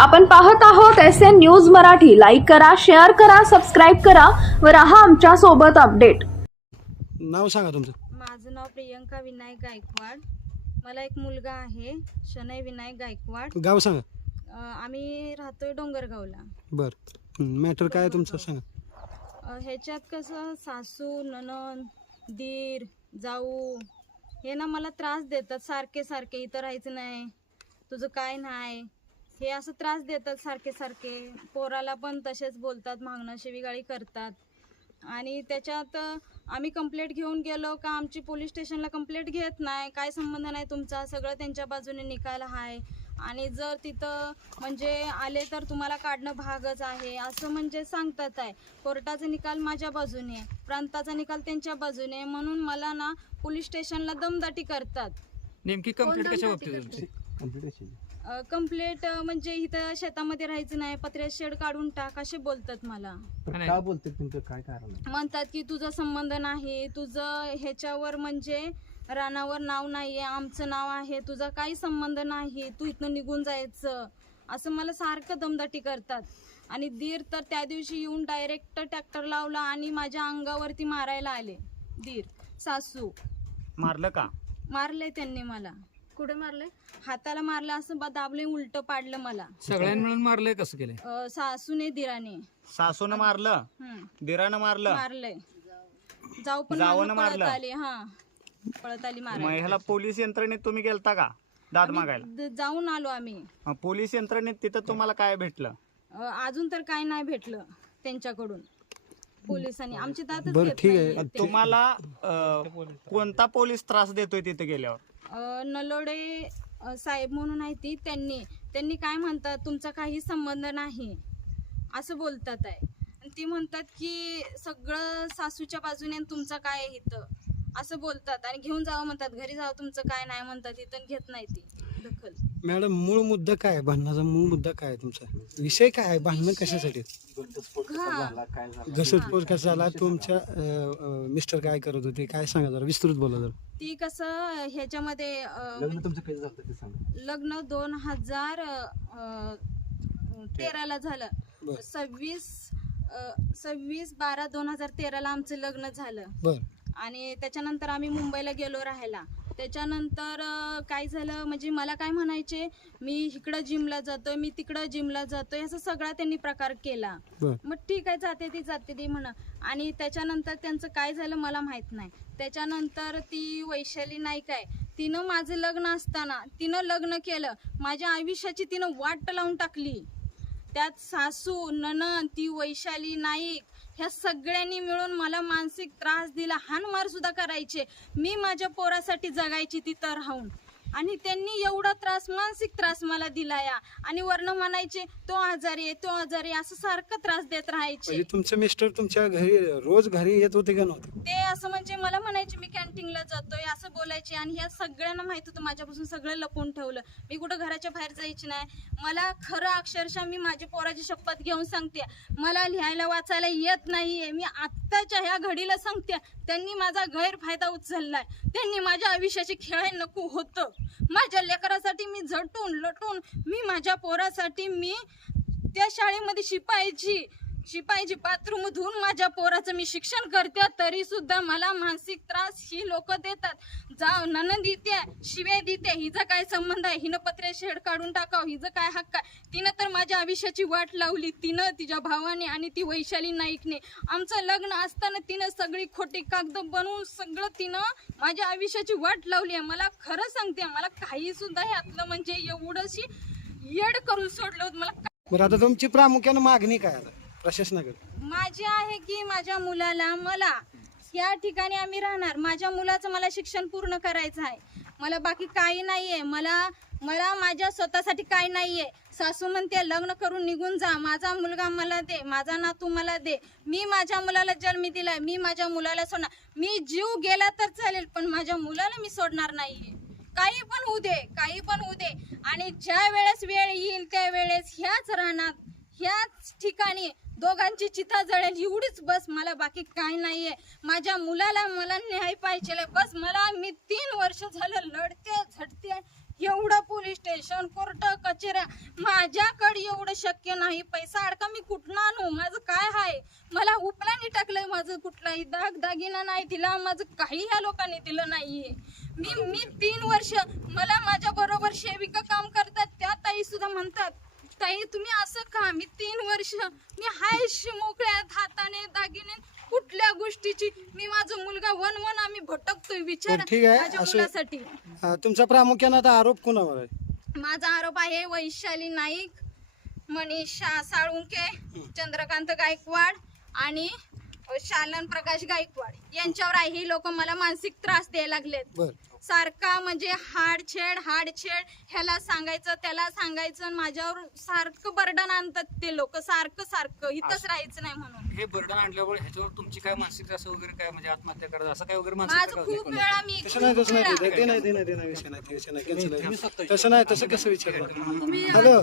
आपण पाहत आहोत SN न्यूज मराठी. लाईक करा, शेअर करा, सबस्क्राईब करा व राहा आमच्या सोबत अपडेट. नाव सांगा तुमचं. माझं नाव प्रियंका विनायक गायकवाड. मला एक मुलगा आहे, शनय विनायक गायकवाड. गाव सांगा. आम्ही राहतोय डोंगरगावला. बर, मॅटर काय आहे तुमचं सांगा. ह्याच्यात कसं सासू, नणंद, दीर, जाऊ हे ना मला त्रास देतात सारखे सारखे. इथं राहायचं नाही, तुझं काय नाही, हे असं त्रास देतात सारखे सारखे. पोराला पण तसेच बोलतात, मागणं शिवीगाळी करतात. आणि त्याच्यात आम्ही कंप्लेंट घेऊन गेलो का आमची पोलीस स्टेशनला कंप्लेंट घेत नाही, काय संबंध नाही तुमचा, सगळं त्यांच्या बाजूने निकाल आहे. आणि जर तिथं म्हणजे आले तर तुम्हाला काढणं भागच आहे असं म्हणजे सांगतात आहे. कोर्टाचा निकाल माझ्या बाजूने आहे, प्रांताचा निकाल त्यांच्या बाजूने आहे. म्हणून मला ना पोलीस स्टेशनला दमदाटी करतात. नेमकी कंप्लेंट कशा बाबतीत तुमची? कंप्लेंट म्हणजे इथं शेतामध्ये राहायचं नाही, पत्र्यात शेड काढून टाक असे बोलतात मला. काय बोलते तुमचं काय कारण आहे? म्हणतात की तुझा संबंध नाही, तुझं ह्याच्यावर म्हणजे रानावर नाव नाहीये, आमचं नाव आहे, तुझा काही संबंध नाही, तू इथनं निघून जायचं असं मला सारखं दमदाटी करतात. आणि दीर तर त्या दिवशी येऊन डायरेक्ट ट्रॅक्टर लावला आणि माझ्या अंगावरती मारायला आले. दीर सासू मारलं का? मारलंय त्यांनी मला. कुठे मारलंय? हाताला मारलं, असं दाबले, उलट पाडलं मला. सगळ्यांनी मिळून मारलंय? कसं केलंय? सासूने दिराने. सासून मारलं, दिरानं मारलं, मारलंय. जाऊ पण जावनं पळत मारलं. आली. हा, पळत आली मग मारायला. ह्याला पोलीस यंत्रणेत तुम्ही गेलता का दाद मागायला? जाऊन आलो आम्ही. मग पोलीस यंत्रणेत तिथं तुम्हाला काय भेटलं? अजून तर काय नाही भेटलं त्यांच्याकडून. पोलिसांनी आमची दादच बरं, घेत ठीक आहे. नाहीये ते. तुम्हाला कोणता पोलीस त्रास देतोय तिथे गेल्यावर? नलोडे साहेब म्हणून आहे ती. त्यांनी काय म्हणतात, तुमचा काही संबंध नाही असं बोलतात आहे. आणि ती म्हणतात की सगळं सासूच्या बाजूने आणि तुमचं काय आहे इथं असं बोलतात. आणि घेऊन जावं म्हणतात, घरी जावं, तुमचं काय नाही म्हणतात. इथं घेत नाही ती दखल. मॅडम, मूळ मुद्दा काय आहे? भांडणाचा मूळ मुद्दा काय आहे? तुमचा विषय काय आहे? भांडणं कशासाठी? घटस्फोट कसा झाला? तुमच्या मिस्टर काय करत होते? काय सांगा जरा, विस्तृत बोला जरा. ती कसं ह्याच्यामध्ये तुमचं काय झालं ते सांगा. लग्न 2013ला झालं. 26/12/2013ला आमचं लग्न झालं. बर. आणि त्याच्यानंतर आम्ही मुंबईला गेलो राहायला. त्याच्यानंतर काय झालं म्हणजे मला काय म्हणायचे, मी इकडं जिमला जातोय, मी तिकडं जिमला जातोय, असं सगळा त्यांनी प्रकार केला. मग ठीक आहे, जाते ती म्हणा. आणि त्याच्यानंतर त्यांचं काय झालं मला माहित नाही. त्याच्यानंतर ती वैशाली नाईक आहे, तिनं माझं लग्न असताना तिनं लग्न केलं. माझ्या आयुष्याची तिनं वाट लावून टाकली. त्यात सासू, नणंद, ती वैशाली नाईक ह्या सगळ्यांनी मिळून मला मानसिक त्रास दिला. हाणमार सुद्धा करायचे. मी माझ्या पोरासाठी जगायची तिथं राहून. आणि त्यांनी एवढा त्रास, मानसिक त्रास मला दिला या. आणि वर्ण म्हणायचे तो आजारी आहे, तो आजारी आहे, असं सारखं त्रास देत राहायचे. म्हणजे तुमचे मिस्टर तुमच्या घरी रोज घरी येत होते का नव्हते? ते असं म्हणजे मला म्हणायचे मी कॅन्टीनला जातोय असं बोलायचे. आणि ह्या सगळ्यांना माहित होतं माझ्यापासून, सगळं लपवून ठेवलं. मी कुठं घराच्या बाहेर जायची नाही. मला खरं अक्षरशः मी माझ्या पोराची शपथ घेऊन सांगते, मला लिहायला वाचायला येत नाहीये. मी आत्ताच्या ह्या घडीला सांगते, त्यांनी माझा गैरफायदा उचललाय. त्यांनी माझ्या आयुष्याची खेळायला नको होतं. माझ्या लेकरासाठी मी झटून लटून, मी माझ्या पोरासाठी मी त्या शाळेमध्ये शिपाईची बाथरूम धुवून माझ्या पोराचं मी शिक्षण करते. तरी सुद्धा मला मानसिक त्रास ही लोक देतात. नणंद देते, शिव्या देते, हिचा काय संबंध आहे, हिनं पत्रे शेड काढून टाकावं, हिचं काय हक्क आहे. तिनं तर माझ्या आयुष्याची वाट लावली. तिनं, तिच्या भावाने आणि ती वैशाली नाईकने. आमचं लग्न असताना तिनं सगळी खोटी कागद बनवून सगळं तिनं माझ्या आयुष्याची वाट लावली आहे. मला खरं सांगते, मला काही सुद्धा ह्यातलं म्हणजे एवढंशी येड करून सोडलं होतं मला. बरं, आता तुमची प्रामुख्याने मागणी काय आता प्रशासनाकडे? माझी आहे की माझ्या मुलाला, मला या ठिकाणी आम्ही राहणार. माझ्या मुलाचं मला शिक्षण पूर्ण करायचं आहे. मला बाकी काही नाहीये. मला माझ्या स्वतःसाठी काही नाहीये. सासू म्हणते लग्न करून निघून जा, माझा मुलगा मला दे, माझा नातू मला दे. मी माझ्या मुलाला जन्म दिलाय, मी माझ्या मुलाला सोडणार. मी जीव गेला तर चालेल, पण माझ्या मुलाला मी सोडणार नाहीये. काही पण होऊ दे, काही पण होऊ दे. आणि ज्या वेळेस वेळ येईल त्या वेळेस ह्याच रानात, ह्याच ठिकाणी दोघांची चिता जळेल एवढीच बस. मला बाकी काय नाहीये. माझ्या मुलाला मला न्याय पाहिजे बस. मला मी 3 वर्ष झालं लढते झटते. एवढं पोलीस स्टेशन, कोर्ट कचेऱ्या माझ्याकडे एवढं शक्य नाही. पैसा अडका मी कुठनं आणू? माझं काय आहे? मला उपलानी टाकलंय. माझं कुठलाही दागिना नाही दिला, माझं काही ह्या लोकांनी दिलं नाहीये. मी 3 वर्ष, मला माझ्या बरोबर सेविका काम करतात त्या ताई सुद्धा म्हणतात, ताई तुम्ही असं का? मी 3 वर्ष मी हायशी मोकळ्या हाताने दागिने कुठल्या गोष्टीची. मी माझा मुलगा वन आम्ही भटकतोय. विचार ठीक आहे, माझ्या असं- मुलासाठी. तुमचा प्रामुख्याने आता आरोप कुणावर आहे? माझा आरोप आहे वैशाली नाईक, मनीषा साळुंके, चंद्रकांत गायकवाड आणि शालन प्रकाश गायकवाड यांच्यावर आहे. हे लोक मला मानसिक त्रास द्यायला लागलेत. बर, सारखा म्हणजे हाडछेड ह्याला सांगायचं त्याला सांगायचं आणि माझ्यावर सारखं बर्डन आणतात ते लोक. सारखं इथंच राहायचं नाही म्हणून. हे बर्डन आणल्यामुळे ह्याच्यावर तुमची काय मानसिक त्रास वगैरे काय, म्हणजे आत्महत्या करायचं असं काय वगैरे माझं मानसिक खूप वेळा मी तसं नाही विषय नाही, विषय नाही, cancel आहे. तसं नाही, तसं कसं विचारलं? हॅलो